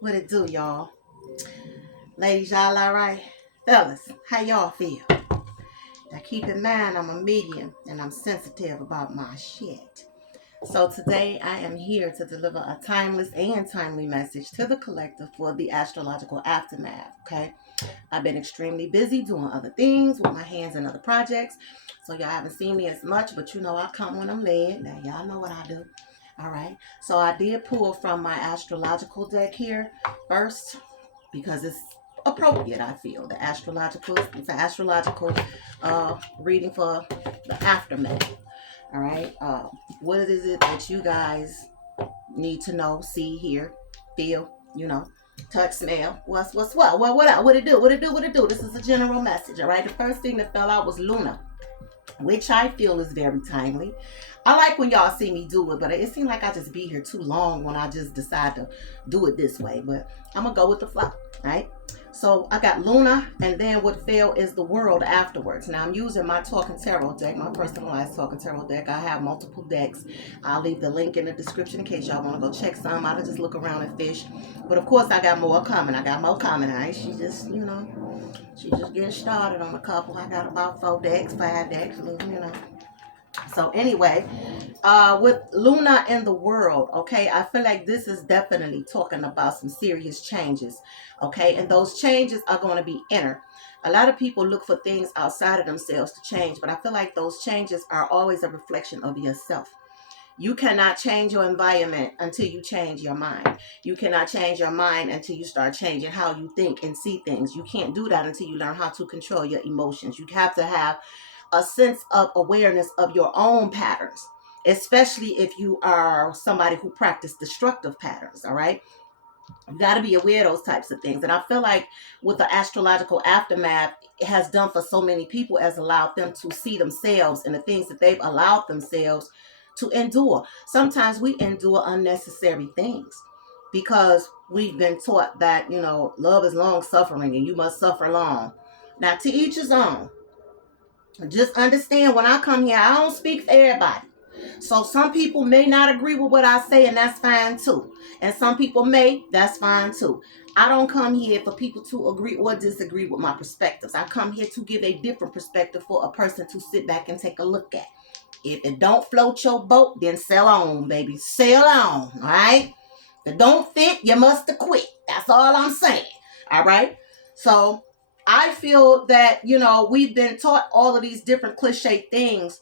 What it do, y'all? Ladies, y'all all right? Fellas, how y'all feel? Now keep in mind I'm a medium and I'm sensitive about my shit. So today I am here to deliver a timeless and timely message to the collective for the astrological aftermath, okay? I've been extremely busy doing other things with my hands in other projects. So y'all haven't seen me as much, but you know I come when I'm led. Now y'all know what I do. All right. So I did pull from my astrological deck here first because it's appropriate, I feel. It's an astrological reading for the aftermath. All right. What is it that you guys need to know, see, hear, feel, touch, smell? What's what? What it do? What it do? What it do? This is a general message. All right. The first thing that fell out was Luna, which I feel is very timely. I like when y'all see me do it, but it seems like I just be here too long when I just decide to do it this way. But I'm gonna go with the flow, right? So I got Luna, and then what fell is the world afterwards. Now I'm using my Talking Tarot deck, my personalized Talking Tarot deck. I have multiple decks. I'll leave the link in the description in case y'all want to go check some out or just look around and fish. But of course I got more coming. Right? She's just getting started on a couple. I got about 4 decks, 5 decks. So anyway, with Luna in the world, okay, I feel like this is definitely talking about some serious changes, okay, and those changes are going to be inner. A lot of people look for things outside of themselves to change, but I feel like those changes are always a reflection of yourself. You cannot change your environment until you change your mind. You cannot change your mind until you start changing how you think and see things. You can't do that until you learn how to control your emotions. You have to have a sense of awareness of your own patterns, especially if you are somebody who practice destructive patterns. All right. You got to be aware of those types of things. And I feel like with the astrological aftermath, it has done for so many people as allowed them to see themselves and the things that they've allowed themselves to endure. Sometimes we endure unnecessary things because we've been taught that, love is long suffering and you must suffer long. Now, to each his own. Just understand when I come here, I don't speak for everybody. So some people may not agree with what I say, and that's fine too. And some people may, that's fine too. I don't come here for people to agree or disagree with my perspectives. I come here to give a different perspective for a person to sit back and take a look at. If it don't float your boat, then sail on, baby. Sail on, all right? If it don't fit, you must have quit. That's all I'm saying, all right? So I feel that, we've been taught all of these different cliche things,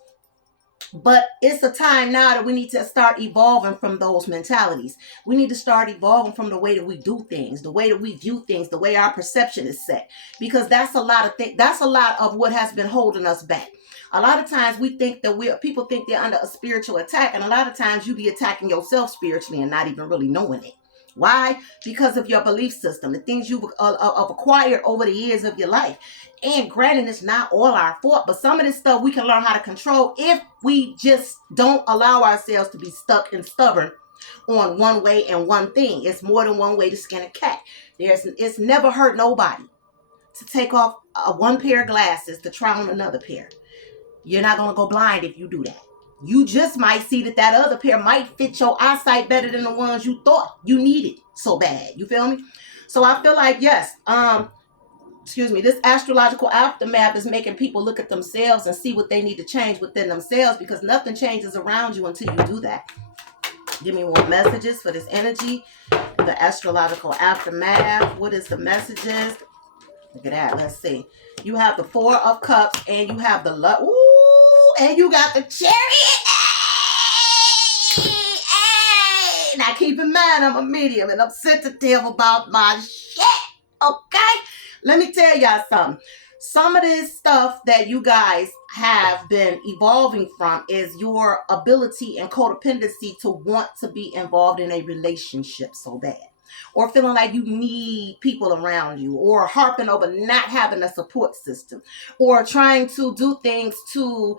but it's a time now that we need to start evolving from those mentalities. We need to start evolving from the way that we do things, the way that we view things, the way our perception is set, because that's a lot of things. That's a lot of what has been holding us back. A lot of times we think that people think they're under a spiritual attack, and a lot of times you be attacking yourself spiritually and not even really knowing it. Why? Because of your belief system, the things you've acquired over the years of your life. And granted, it's not all our fault, but some of this stuff we can learn how to control if we just don't allow ourselves to be stuck and stubborn on one way and one thing. It's more than one way to skin a cat. It's never hurt nobody to take off one pair of glasses to try on another pair. You're not going to go blind if you do that. You just might see that other pair might fit your eyesight better than the ones you thought you needed so bad. You feel me? So I feel like, yes, this astrological aftermath is making people look at themselves and see what they need to change within themselves, because nothing changes around you until you do that. Give me more messages for this energy. The astrological aftermath. What is the messages? Look at that. Let's see. You have the 4 of Cups and you have the love. Ooh, and you got the Chariot. Hey. Now keep in mind, I'm a medium and I'm sensitive about my shit. Okay? Let me tell y'all something. Some of this stuff that you guys have been evolving from is your ability and codependency to want to be involved in a relationship so bad, or feeling like you need people around you, or harping over not having a support system, or trying to do things to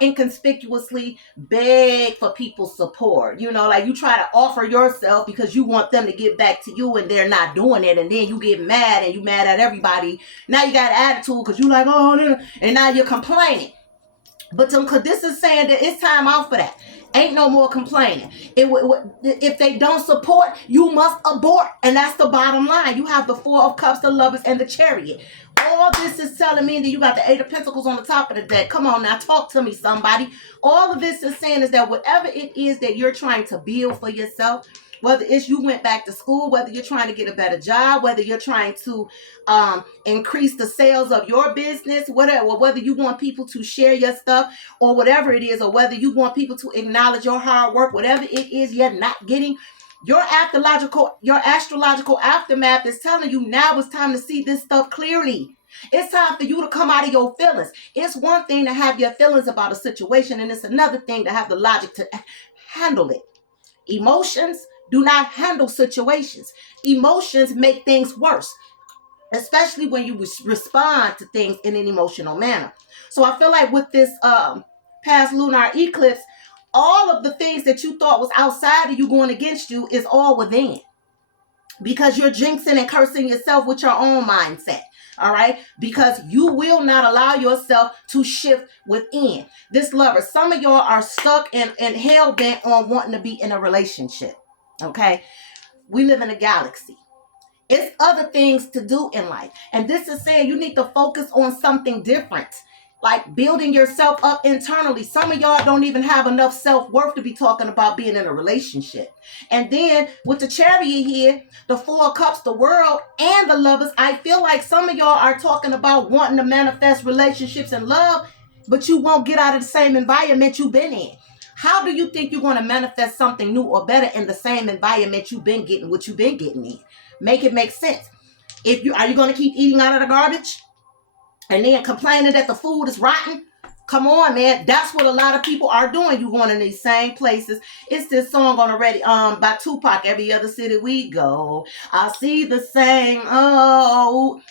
inconspicuously beg for people's support. Like you try to offer yourself because you want them to give back to you and they're not doing it. And then you get mad and you mad at everybody. Now you got an attitude because you like, oh, and now you're complaining. But this is saying that it's time out for that. Ain't no more complaining. If they don't support, you must abort. And that's the bottom line. You have the Four of Cups, the Lovers, and the Chariot. All this is telling me that you got the Eight of Pentacles on the top of the deck. Come on now, talk to me, somebody. All of this is saying is that whatever it is that you're trying to build for yourself, whether it's you went back to school, whether you're trying to get a better job, whether you're trying to increase the sales of your business, whatever, whether you want people to share your stuff or whatever it is, or whether you want people to acknowledge your hard work, whatever it is you're not getting, your astrological aftermath is telling you now it's time to see this stuff clearly. It's time for you to come out of your feelings. It's one thing to have your feelings about a situation, and it's another thing to have the logic to handle it. Emotions do not handle situations. Emotions make things worse, especially when you respond to things in an emotional manner. So I feel like with this past lunar eclipse, all of the things that you thought was outside of you going against you is all within, because you're jinxing and cursing yourself with your own mindset. All right, because you will not allow yourself to shift within. This lover, some of y'all are stuck and hell bent on wanting to be in a relationship. Okay, we live in a galaxy. It's other things to do in life. And this is saying you need to focus on something different, like building yourself up internally. Some of y'all don't even have enough self-worth to be talking about being in a relationship. And then with the Chariot here, the Four of Cups, the World, and the Lovers, I feel like some of y'all are talking about wanting to manifest relationships and love, but you won't get out of the same environment you've been in. How do you think you're going to manifest something new or better in the same environment you've been getting, what you've been getting in? Make it make sense. Are you going to keep eating out of the garbage and then complaining that the food is rotten? Come on, man. That's what a lot of people are doing. You going in these same places. It's this song on already by Tupac. Every other city we go, I see the same. Oh,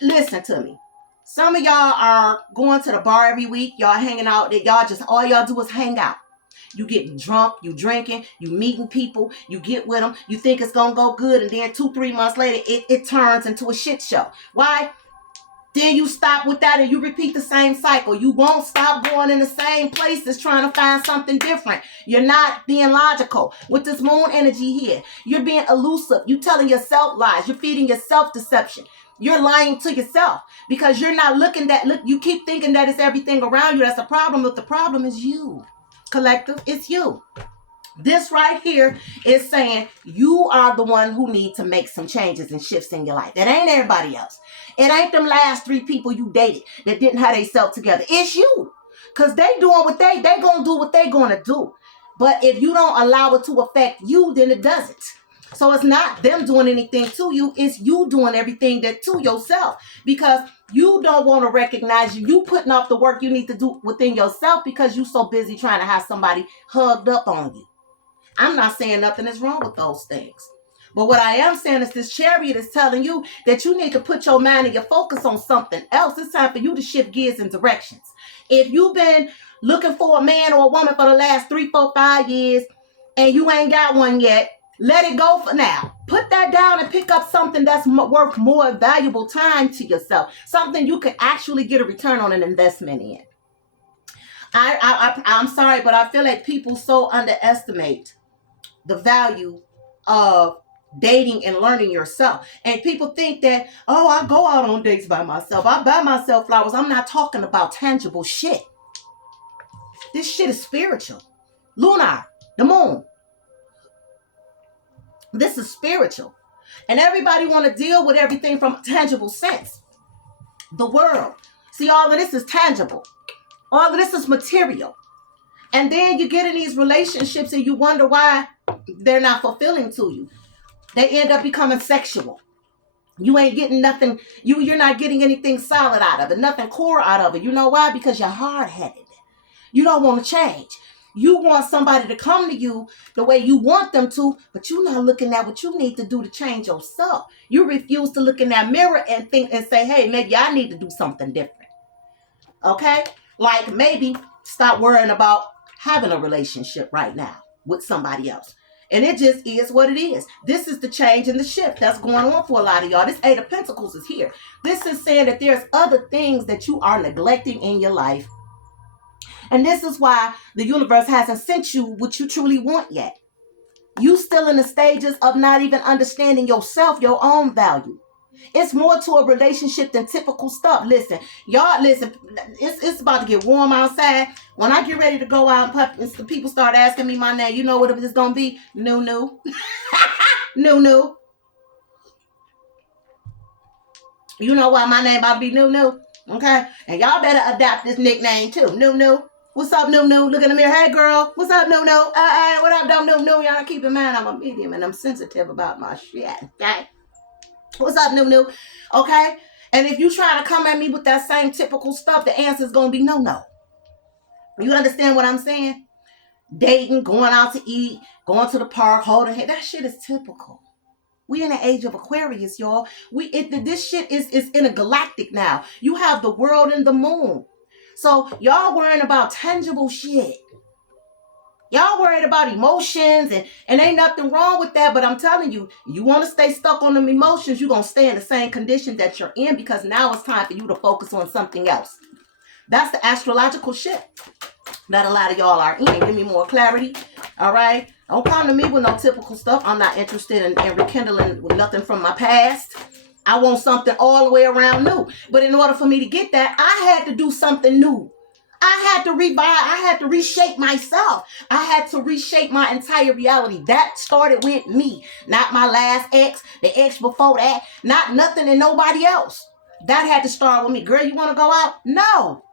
listen to me. Some of y'all are going to the bar every week. Y'all hanging out. That y'all just all y'all do is hang out. You getting drunk, you drinking, you meeting people, you get with them, you think it's going to go good, and then 2-3 months later, it turns into a shit show. Why? Then you stop with that and you repeat the same cycle. You won't stop going in the same places trying to find something different. You're not being logical. With this moon energy here, you're being elusive. You're telling yourself lies. You're feeding yourself deception. You're lying to yourself because you're not looking that. Look, you keep thinking that it's everything around you that's the problem, but the problem is you. Collective, it's you. This right here is saying you are the one who need to make some changes and shifts in your life. It ain't everybody else. It ain't them last 3 people you dated that didn't have themselves together. It's you. Because they doing what they gonna do what they gonna do. But if you don't allow it to affect you, then it doesn't. So it's not them doing anything to you. It's you doing everything that to yourself. Because you don't want to recognize you. You putting off the work you need to do within yourself because you so busy trying to have somebody hugged up on you. I'm not saying nothing is wrong with those things. But what I am saying is this Chariot is telling you that you need to put your mind and your focus on something else. It's time for you to shift gears and directions. If you've been looking for a man or a woman for the last 3, 4, 5 years and you ain't got one yet, let it go for now. Put that down and pick up something that's worth more valuable time to yourself. Something you can actually get a return on an investment in. I'm sorry, but I feel like people so underestimate the value of dating and learning yourself. And people think that, oh, I go out on dates by myself. I buy myself flowers. I'm not talking about tangible shit. This shit is spiritual. Lunar, the moon. This is spiritual. And everybody want to deal with everything from a tangible sense. The world. See, all of this is tangible. All of this is material. And then you get in these relationships and you wonder why they're not fulfilling to you. They end up becoming sexual. You ain't getting nothing. You're not getting anything solid out of it. Nothing core out of it. You know why? Because you're hard-headed. You don't want to change. You want somebody to come to you the way you want them to, but you're not looking at what you need to do to change yourself. You refuse to look in that mirror and think and say, hey, maybe I need to do something different. Okay? Like maybe stop worrying about having a relationship right now with somebody else. And it just is what it is. This is the change and the shift that's going on for a lot of y'all. This 8 of Pentacles is here. This is saying that there's other things that you are neglecting in your life. And this is why the universe hasn't sent you what you truly want yet. You still in the stages of not even understanding yourself, your own value. It's more to a relationship than typical stuff. Listen, y'all, listen, it's about to get warm outside. When I get ready to go out and some people start asking me my name, you know what it's going to be? Nunu. Nunu. You know why my name about to be Nunu? Okay? And y'all better adapt this nickname too. Nunu. What's up, Nunu? Look in the mirror. Hey, girl. What's up, Nunu? What up, though, Nunu? Y'all keep in mind I'm a medium and I'm sensitive about my shit. Okay? What's up, Nunu? Okay? And if you try to come at me with that same typical stuff, the answer is going to be no. You understand what I'm saying? Dating, going out to eat, going to the park, holding hands. That shit is typical. We in the age of Aquarius, y'all. This shit is intergalactic now. You have the world and the moon. So y'all worrying about tangible shit. Y'all worried about emotions and ain't nothing wrong with that. But I'm telling you, you want to stay stuck on them emotions, you're going to stay in the same condition that you're in because now it's time for you to focus on something else. That's the astrological shit that a lot of y'all are in. Give me more clarity. All right? Don't come to me with no typical stuff. I'm not interested in rekindling with nothing from my past. I want something all the way around new. But in order for me to get that, I had to do something new. I had to I had to reshape myself. I had to reshape my entire reality. That started with me. Not my last ex, the ex before that, not nothing and nobody else. That had to start with me. Girl, you want to go out? No.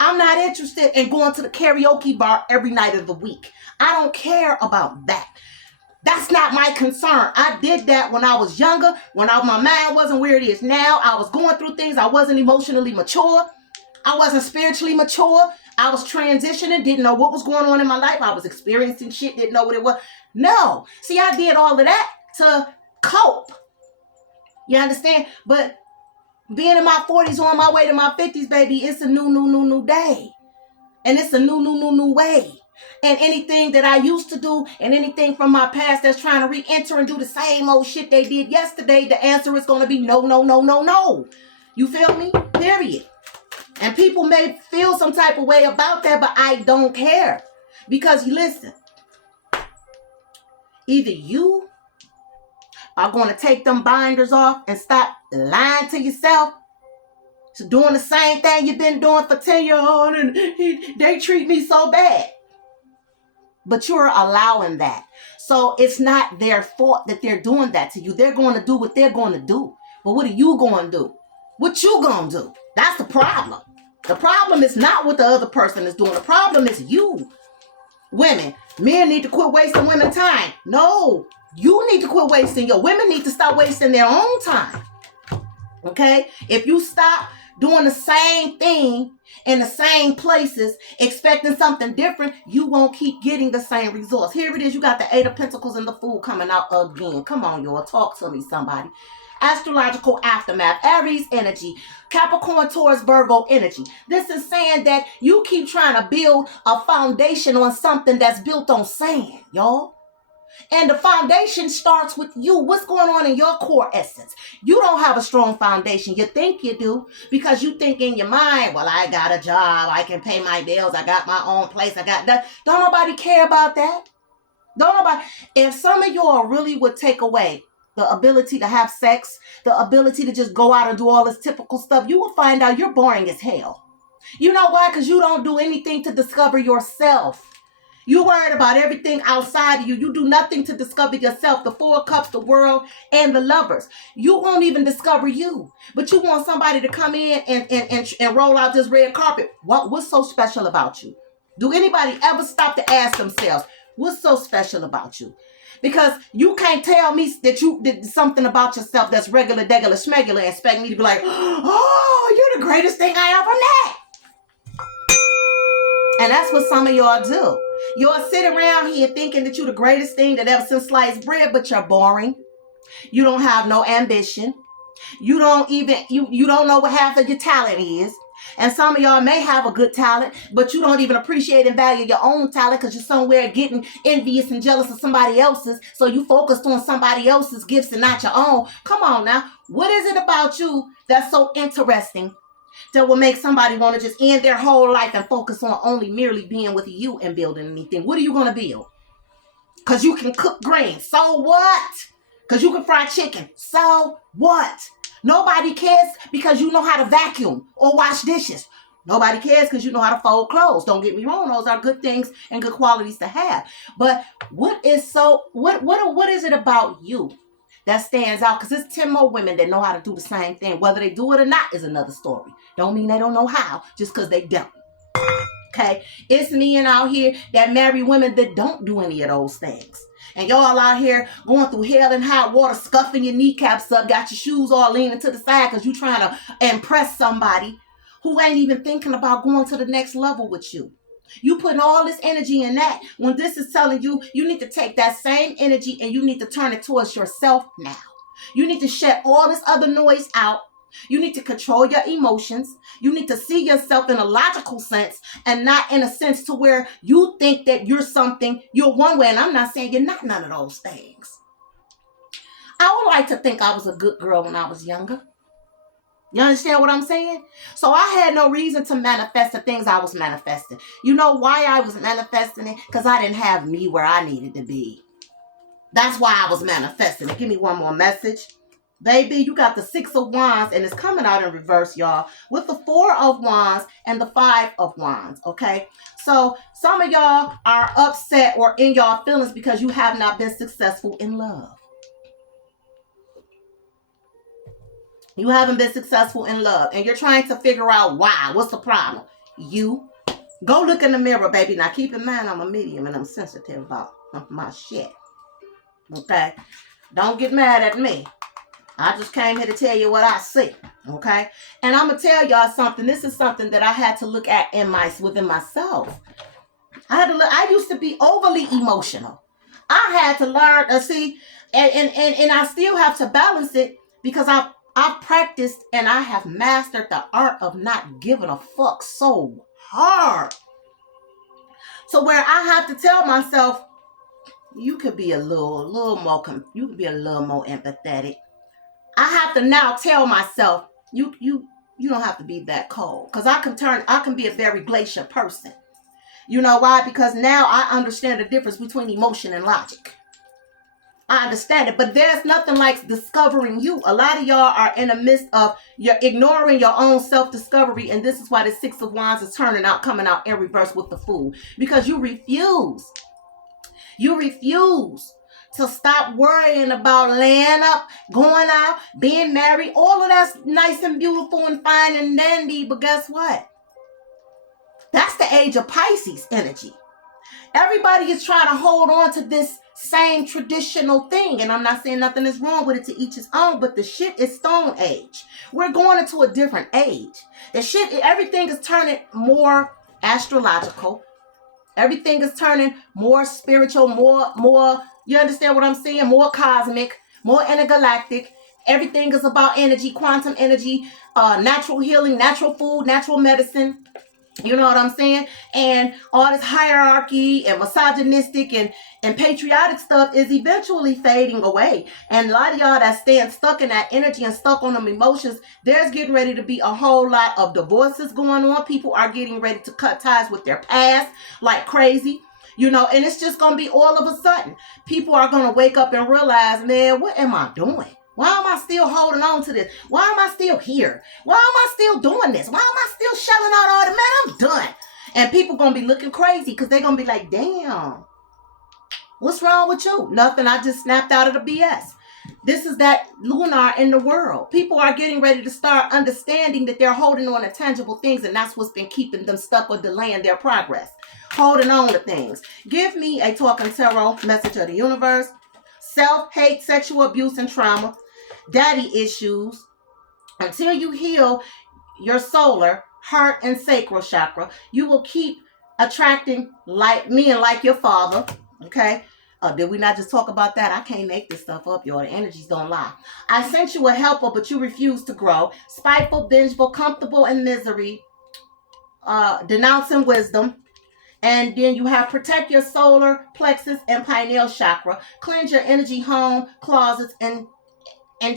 I'm not interested in going to the karaoke bar every night of the week. I don't care about that. That's not my concern. I did that when I was younger, when my mind wasn't where it is now. I was going through things. I wasn't emotionally mature. I wasn't spiritually mature. I was transitioning, didn't know what was going on in my life. I was experiencing shit, didn't know what it was. No. See, I did all of that to cope. You understand? But being in my 40s on my way to my 50s, baby, it's a new day. And it's a new way. And anything that I used to do and anything from my past that's trying to re-enter and do the same old shit they did yesterday, the answer is going to be no. You feel me? Period. And people may feel some type of way about that, but I don't care. Because listen, either you are going to take them binders off and stop lying to yourself, to doing the same thing you've been doing for 10 years old and they treat me so bad. But you're allowing that. So it's not their fault that they're doing that to you. They're going to do what they're going to do. But what are you going to do? What you going to do? That's the problem. The problem is not what the other person is doing. The problem is you. Women, men need to quit wasting women's time. No, you need to quit wasting your. Women need to stop wasting their own time. Okay? If you stop doing the same thing in the same places, expecting something different, you won't keep getting the same results. Here it is. You got the Eight of Pentacles and the Fool coming out again. Come on, y'all. Talk to me, somebody. Astrological aftermath, Aries energy, Capricorn, Taurus, Virgo energy. This is saying that you keep trying to build a foundation on something that's built on sand, y'all. And the foundation starts with you. What's going on in your core essence? You don't have a strong foundation. You think you do because you think in your mind, well, I got a job. I can pay my bills. I got my own place. I got that. Don't nobody care about that. Don't nobody. If some of y'all really would take away the ability to have sex, the ability to just go out and do all this typical stuff, you will find out you're boring as hell. You know why? Because you don't do anything to discover yourself. You worried about everything outside of you. You do nothing to discover yourself. The Four of Cups, the world, and the Lovers. You won't even discover you. But you want somebody to come in and roll out this red carpet. What's so special about you? Do anybody ever stop to ask themselves, what's so special about you? Because you can't tell me that you did something about yourself that's regular, degular, schmegular, and expect me to be like, oh, you're the greatest thing I ever met. And that's what some of y'all do. Y'all sit around here thinking that you're the greatest thing that ever since sliced bread, but you're boring. You don't have no ambition. You don't know what half of your talent is. And some of y'all may have a good talent, but you don't even appreciate and value your own talent because you're somewhere getting envious and jealous of somebody else's. So you focused on somebody else's gifts and not your own. Come on now. What is it about you that's so interesting that will make somebody want to just end their whole life and focus on only merely being with you and building anything. What are you going to build? Because you can cook greens. So what? Because you can fry chicken. So what? Nobody cares because you know how to vacuum or wash dishes. Nobody cares because you know how to fold clothes. Don't get me wrong. Those are good things and good qualities to have. But what is it about you that stands out? Because there's 10 more women that know how to do the same thing. Whether they do it or not is another story. Don't mean they don't know how just because they don't. Okay, it's men out here that marry women that don't do any of those things. And y'all out here going through hell and hot water, scuffing your kneecaps up, got your shoes all leaning to the side because you trying to impress somebody who ain't even thinking about going to the next level with you. You putting all this energy in that when this is telling you you need to take that same energy and you need to turn it towards yourself now. You need to shut all this other noise out. You need to control your emotions. You need to see yourself in a logical sense and not in a sense to where you think that you're something, you're one way. And I'm not saying you're not none of those things. I would like to think I was a good girl when I was younger. You understand what I'm saying? So I had no reason to manifest the things I was manifesting. You know why I was manifesting it? Because I didn't have me where I needed to be. That's why I was manifesting it. Give me one more message. Baby, you got the 6 of Wands, and it's coming out in reverse, y'all, with the 4 of Wands and the 5 of Wands, okay? So some of y'all are upset or in y'all feelings because you have not been successful in love. You haven't been successful in love, and you're trying to figure out why. What's the problem? You. Go look in the mirror, baby. Now, keep in mind, I'm a medium, and I'm sensitive about my shit, okay? Don't get mad at me. I just came here to tell you what I see, okay? And I'm going to tell y'all something. This is something that I had to look at within myself. I used to be overly emotional. I had to learn to see, and I still have to balance it because I've practiced and I have mastered the art of not giving a fuck so hard. So where I have to tell myself, you could be a little more empathetic. I have to now tell myself, you don't have to be that cold. Because I can be a very glacial person. You know why? Because now I understand the difference between emotion and logic. I understand it. But there's nothing like discovering you. A lot of y'all are in the midst of you're ignoring your own self-discovery. And this is why the 6 of Wands is coming out in reverse with the Fool. Because you refuse. You refuse to stop worrying about laying up, going out, being married. All of that's nice and beautiful and fine and dandy. But guess what? That's the age of Pisces energy. Everybody is trying to hold on to this same traditional thing. And I'm not saying nothing is wrong with it, to each his own. But the shit is Stone Age. We're going into a different age. Everything is turning more astrological. Everything is turning more spiritual, more, you understand what I'm saying? More cosmic, more intergalactic. Everything is about energy, quantum energy, natural healing, natural food, natural medicine. You know what I'm saying? And all this hierarchy and misogynistic and patriotic stuff is eventually fading away. And a lot of y'all that stand stuck in that energy and stuck on them emotions, there's getting ready to be a whole lot of divorces going on. People are getting ready to cut ties with their past like crazy. You know, and it's just going to be all of a sudden. People are going to wake up and realize, man, what am I doing? Why am I still holding on to this? Why am I still here? Why am I still doing this? Why am I still shelling out all the man? I'm done. And people going to be looking crazy because they're going to be like, damn, what's wrong with you? Nothing. I just snapped out of the BS. This is that lunar in the world. People are getting ready to start understanding that they're holding on to tangible things, and that's what's been keeping them stuck or delaying their progress. Holding on to things. Give me a talking tarot message of the universe. Self-hate, sexual abuse, and trauma. Daddy issues. Until you heal your solar, heart, and sacral chakra, you will keep attracting like me and like your father. Okay? Did we not just talk about that? I can't make this stuff up, y'all. The energies don't lie. I sent you a helper, but you refuse to grow. Spiteful, vengeful, comfortable in misery. Denouncing wisdom. And then you have protect your solar plexus and pineal chakra. Cleanse your energy home, closets, and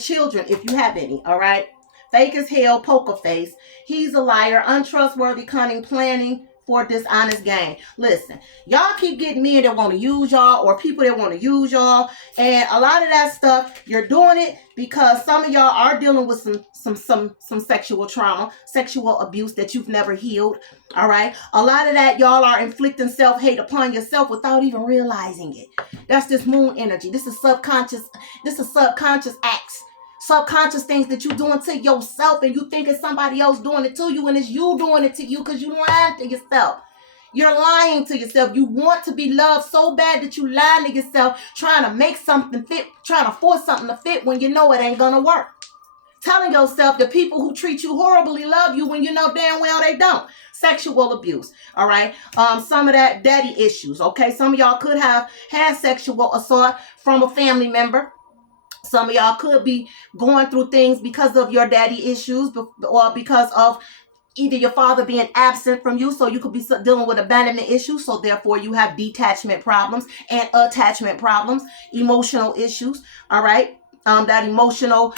children if you have any. All right. Fake as hell, poker face. He's a liar, untrustworthy, cunning, planning for dishonest gain. Listen, y'all keep getting men that want to use y'all or people that want to use y'all, and a lot of that stuff you're doing it because some of y'all are dealing with some sexual trauma, sexual abuse that you've never healed. All right, a lot of that y'all are inflicting self-hate upon yourself without even realizing it. That's this moon energy. This is subconscious. This is subconscious acts. Subconscious things that you're doing to yourself, and you think it's somebody else doing it to you, and it's you doing it to you because you lying to yourself. You're lying to yourself. You want to be loved so bad that you lying to yourself, trying to make something fit, trying to force something to fit when you know it ain't gonna work. Telling yourself the people who treat you horribly love you when you know damn well they don't. Sexual abuse, all right? Some of that daddy issues, okay? Some of y'all could have had sexual assault from a family member. Some of y'all could be going through things because of your daddy issues or because of either your father being absent from you, so you could be dealing with abandonment issues, so therefore you have detachment problems and attachment problems, emotional issues, all right? That emotional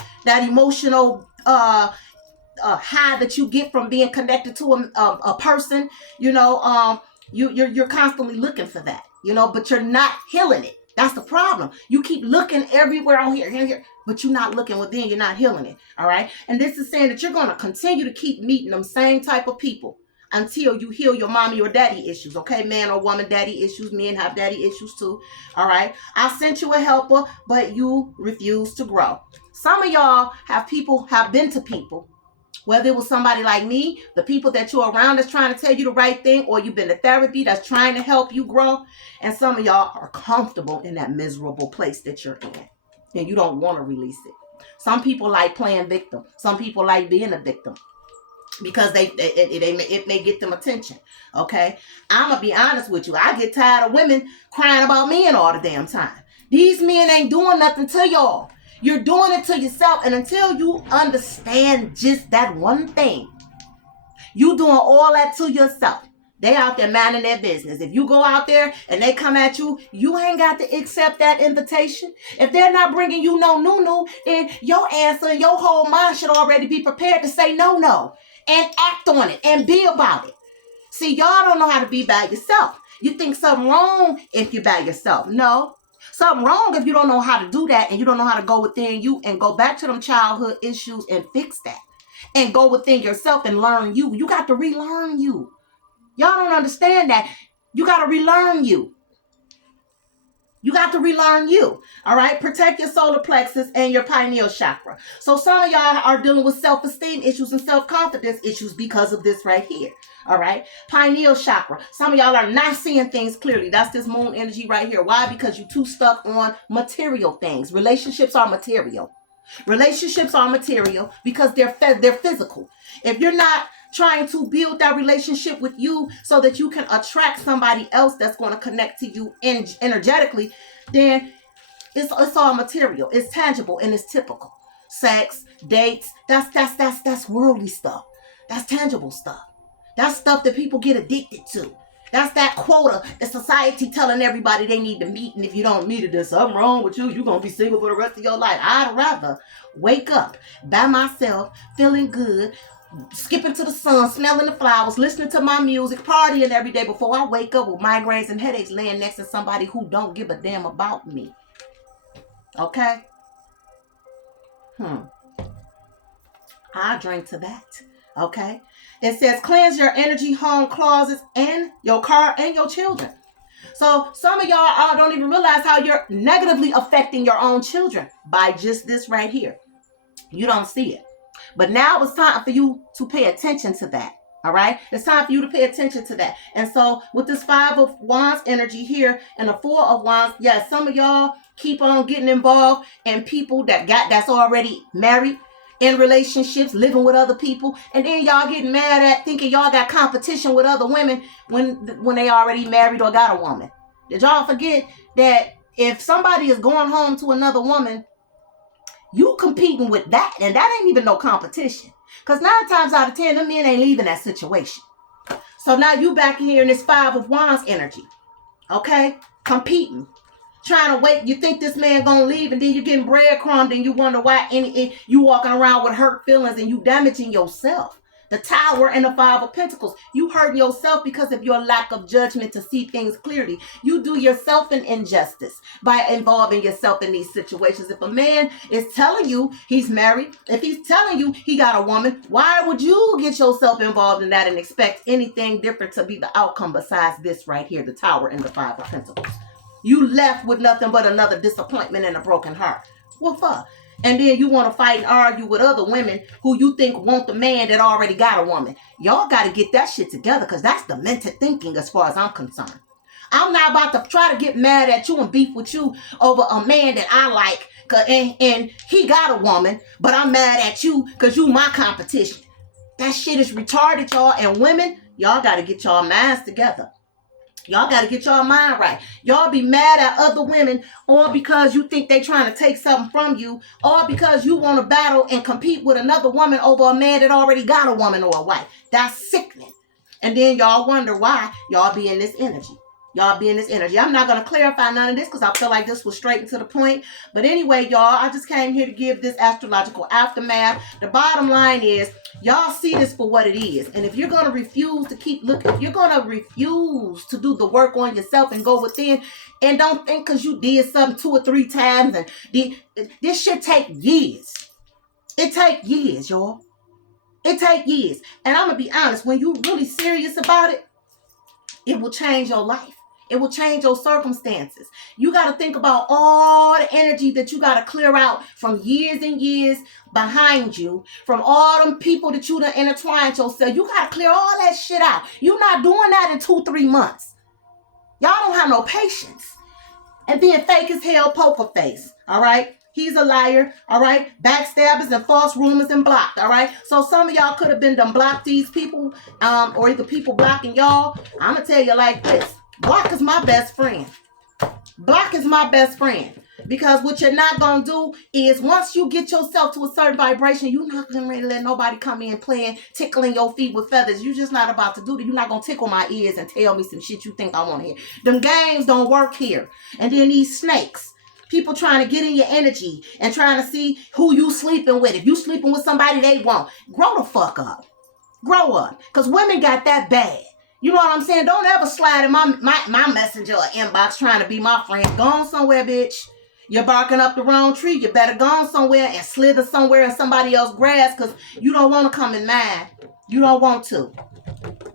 high that you get from being connected to a person, you know, you're constantly looking for that, you know, but you're not healing it. That's the problem. You keep looking everywhere on here, but you're not looking within. You're not healing it. All right. And this is saying that you're going to continue to keep meeting them same type of people until you heal your mommy or daddy issues. Okay. Man or woman, daddy issues. Men have daddy issues too. All right. I sent you a helper, but you refuse to grow. Some of y'all have been to people, whether it was somebody like me, the people that you're around that's trying to tell you the right thing, or you've been to therapy that's trying to help you grow. And some of y'all are comfortable in that miserable place that you're in, and you don't want to release it. Some people like playing victim. Some people like being a victim because it may get them attention. Okay, I'm gonna be honest with you. I get tired of women crying about men all the damn time. These men ain't doing nothing to y'all. You're doing it to yourself, and until you understand just that one thing, you doing all that to yourself. They out there minding their business. If you go out there and they come at you, you ain't got to accept that invitation. If they're not bringing you no no, then your answer and your whole mind should already be prepared to say no and act on it and be about it. See, y'all don't know how to be by yourself. You think something wrong if you're by yourself. No. Something wrong if you don't know how to do that, and you don't know how to go within you and go back to them childhood issues and fix that. And go within yourself and learn you. You got to relearn you. Y'all don't understand that. You got to relearn you. You got to relearn you. All right. Protect your solar plexus and your pineal chakra. So some of y'all are dealing with self-esteem issues and self-confidence issues because of this right here. All right. Pineal chakra. Some of y'all are not seeing things clearly. That's this moon energy right here. Why? Because you're too stuck on material things. Relationships are material. Relationships are material because they're physical. If you're not trying to build that relationship with you so that you can attract somebody else that's going to connect to you energetically, then it's all material. It's tangible and it's typical. Sex, dates, that's worldly stuff. That's tangible stuff. That's stuff that people get addicted to. That's that quota that society telling everybody they need to meet. And if you don't meet it, there's something wrong with you. You're going to be single for the rest of your life. I'd rather wake up by myself, feeling good, skipping to the sun, smelling the flowers, listening to my music, partying every day before I wake up with migraines and headaches laying next to somebody who don't give a damn about me. Okay? I drink to that. Okay? It says cleanse your energy, home, closets, and your car and your children. So some of y'all don't even realize how you're negatively affecting your own children by just this right here. You don't see it. But now it's time for you to pay attention to that. All right? It's time for you to pay attention to that. And so with this 5 of Wands energy here and the 4 of Wands, yes, some of y'all keep on getting involved in people that's already married, in relationships, living with other people, and then y'all getting mad at thinking y'all got competition with other women when they already married or got a woman. Did y'all forget that if somebody is going home to another woman, you competing with that, and that ain't even no competition. Because 9 times out of 10, them men ain't leaving that situation. So now you back in here in this 5 of Wands energy. Okay? Competing. trying to wait. You think this man gonna leave, and then you're getting breadcrumbed, and you wonder why you walking around with hurt feelings, and you damaging yourself. The Tower and the Five of Pentacles. You hurt yourself because of your lack of judgment to see things clearly. You do yourself an injustice by involving yourself in these situations. If a man is telling you he's married, if he's telling you he got a woman, why would you get yourself involved in that and expect anything different to be the outcome besides this right here, the Tower and the Five of Pentacles? You left with nothing but another disappointment and a broken heart. What for? And then you want to fight and argue with other women who you think want the man that already got a woman. Y'all got to get that shit together, because that's demented thinking as far as I'm concerned. I'm not about to try to get mad at you and beef with you over a man that I like and he got a woman, but I'm mad at you because you my competition. That shit is retarded, y'all. And women, y'all got to get y'all minds together. Y'all got to get y'all mind right. Y'all be mad at other women, or because you think they trying to take something from you, or because you want to battle and compete with another woman over a man that already got a woman or a wife. That's sickening. And then y'all wonder why y'all be in this energy. Y'all be in this energy. I'm not going to clarify none of this because I feel like this was straight and to the point. But anyway, y'all, I just came here to give this astrological aftermath. The bottom line is, y'all see this for what it is. And if you're going to refuse to keep looking, if you're going to refuse to do the work on yourself and go within, and don't think because you did something 2 or 3 times, and this shit take years. It take years, y'all. It take years. And I'm going to be honest, when you really serious about it, it will change your life. It will change your circumstances. You got to think about all the energy that you got to clear out from years and years behind you, from all them people that you done intertwined yourself. You got to clear all that shit out. You're not doing that in 2-3 months. Y'all don't have no patience. And then fake as hell poker face. All right. He's a liar. All right. Backstabbers and false rumors and blocked. All right. So some of y'all could have been done blocked these people, or either people blocking y'all. I'm going to tell you like this. Block is my best friend. Block is my best friend. Because what you're not going to do is, once you get yourself to a certain vibration, you're not going to let nobody come in playing, tickling your feet with feathers. You're just not about to do that. You're not going to tickle my ears and tell me some shit you think I want to hear. Them games don't work here. And then these snakes. People trying to get in your energy and trying to see who you sleeping with. If you sleeping with somebody they want, grow the fuck up. Grow up. Because women got that bad. You know what I'm saying? Don't ever slide in my messenger or inbox trying to be my friend. Go on somewhere, bitch. You're barking up the wrong tree. You better go on somewhere and slither somewhere in somebody else's grass, because you don't want to come in mine. You don't want to.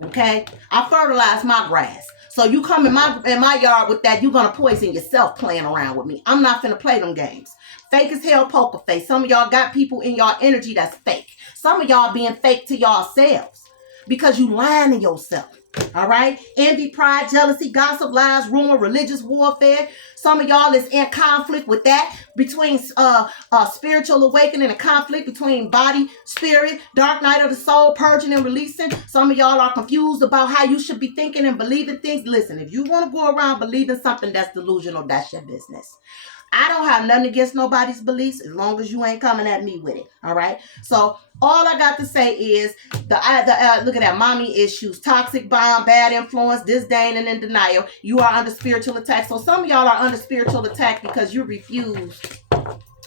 Okay? I fertilize my grass. So you come in my yard with that, you're going to poison yourself playing around with me. I'm not finna play them games. Fake as hell poker face. Some of y'all got people in y'all energy that's fake. Some of y'all being fake to yourselves because you lying to yourself. All right? Envy, pride, jealousy, gossip, lies, rumor, religious warfare. Some of y'all is in conflict with that, between spiritual awakening and conflict between body, spirit, dark night of the soul, purging and releasing. Some of y'all are confused about how you should be thinking and believing things. Listen, if you want to go around believing something that's delusional, that's your business. I don't have nothing against nobody's beliefs as long as you ain't coming at me with it. All right. So all I got to say is look at that, mommy issues, toxic bomb, bad influence, disdain, and in denial. You are under spiritual attack. So some of y'all are under spiritual attack because you refuse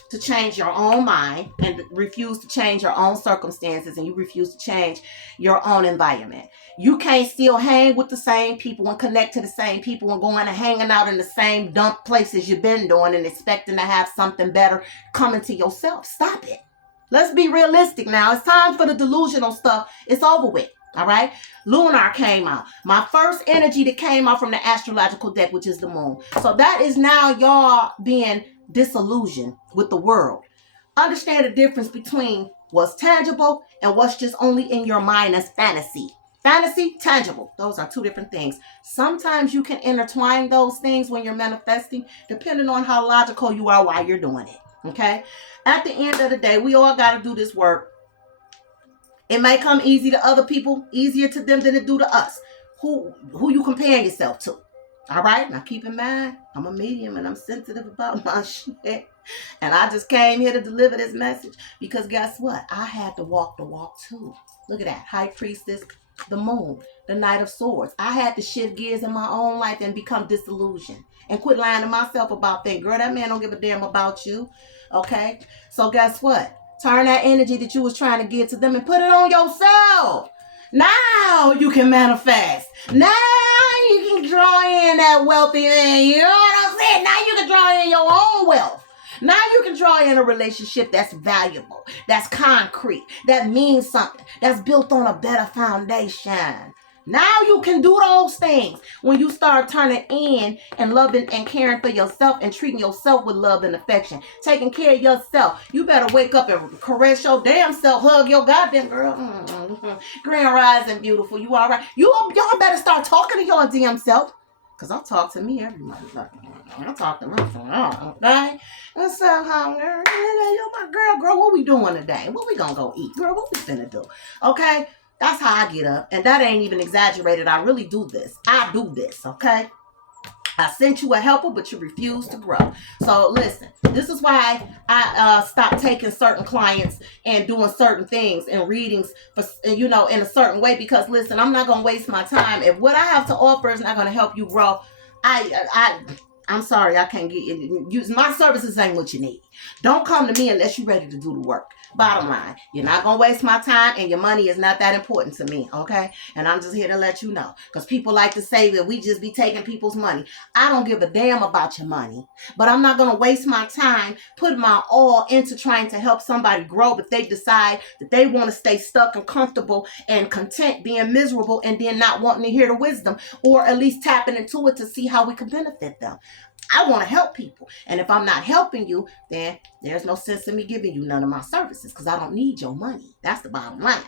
to change your own mind and refuse to change your own circumstances, and you refuse to change your own environment. You can't still hang with the same people and connect to the same people and going and hanging out in the same dump places you've been doing and expecting to have something better coming to yourself. Stop it. Let's be realistic now. It's time for the delusional stuff. It's over with. All right. Lunar came out. My first energy that came out from the astrological deck, which is the moon. So that is now y'all being disillusioned with the world. Understand the difference between what's tangible and what's just only in your mind as fantasy. Fantasy, tangible. Those are two different things. Sometimes you can intertwine those things when you're manifesting, depending on how logical you are while you're doing it. Okay? At the end of the day, we all got to do this work. It may come easy to other people, easier to them than it do to us. Who you comparing yourself to? All right? Now keep in mind, I'm a medium and I'm sensitive about my shit. And I just came here to deliver this message because guess what? I had to walk the walk too. Look at that. High priestess, the moon, the Knight of Swords. I had to shift gears in my own life and become disillusioned and quit lying to myself about things. Girl, that man don't give a damn about you. Okay? So guess what? Turn that energy that you was trying to give to them and put it on yourself. Now you can manifest. Now you can draw in that wealthy man. You know what I'm saying? Now you can draw in your own wealth. Now you can draw in a relationship that's valuable, that's concrete, that means something, that's built on a better foundation. Now you can do those things when you start turning in and loving and caring for yourself and treating yourself with love and affection. Taking care of yourself. You better wake up and caress your damn self. Hug your goddamn girl. Grand rising, beautiful. You all right? Y'all better start talking to your damn self. Because I talk to me every motherfucker. I talk to myself. Okay? What's up, home girl? You're my girl. What we doing today? What we gonna go eat? Girl, what we finna do? Okay? That's how I get up. And that ain't even exaggerated. I really do this. I do this, okay? I sent you a helper, but you refuse to grow. So listen, this is why I stopped taking certain clients and doing certain things and readings, for, in a certain way. Because listen, I'm not going to waste my time. If what I have to offer is not going to help you grow, I'm sorry, I can't get you. My services ain't what you need. Don't come to me unless you're ready to do the work. Bottom line, you're not going to waste my time and your money is not that important to me, okay? And I'm just here to let you know. Because people like to say that we just be taking people's money. I don't give a damn about your money. But I'm not going to waste my time, put my all into trying to help somebody grow, but they decide that they want to stay stuck and comfortable and content being miserable and then not wanting to hear the wisdom or at least tapping into it to see how we can benefit them. I want to help people. And if I'm not helping you, then there's no sense in me giving you none of my services because I don't need your money. That's the bottom line.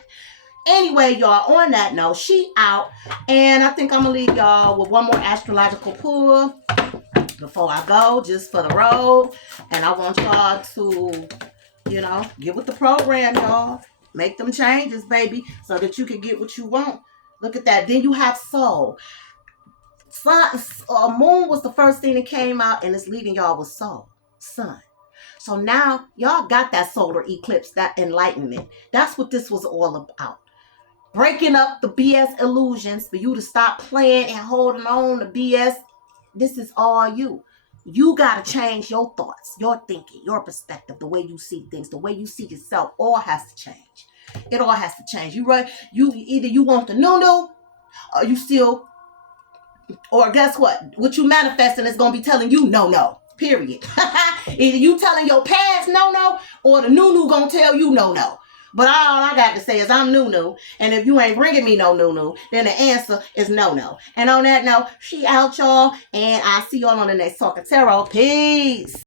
Anyway, y'all, on that note, she out. And I think I'm going to leave y'all with one more astrological pull before I go, just for the road. And I want y'all to, get with the program, y'all. Make them changes, baby, so that you can get what you want. Look at that. Then you have soul. Moon was the first thing that came out, and it's leaving y'all with soul, sun. So now y'all got that solar eclipse, that enlightenment. That's what this was all about. Breaking up the BS illusions for you to stop playing and holding on to BS. This is all you. You got to change your thoughts, your thinking, your perspective, the way you see things, the way you see yourself. All has to change. It all has to change. Either you want the new, or you still. Or guess what? What you manifesting is going to be telling you no. Period. Either you telling your past no, or the new going to tell you no. But all I got to say is I'm new. And if you ain't bringing me no new, then the answer is no. And on that note, she out, y'all. And I'll see y'all on the next Talking Tarot. Peace.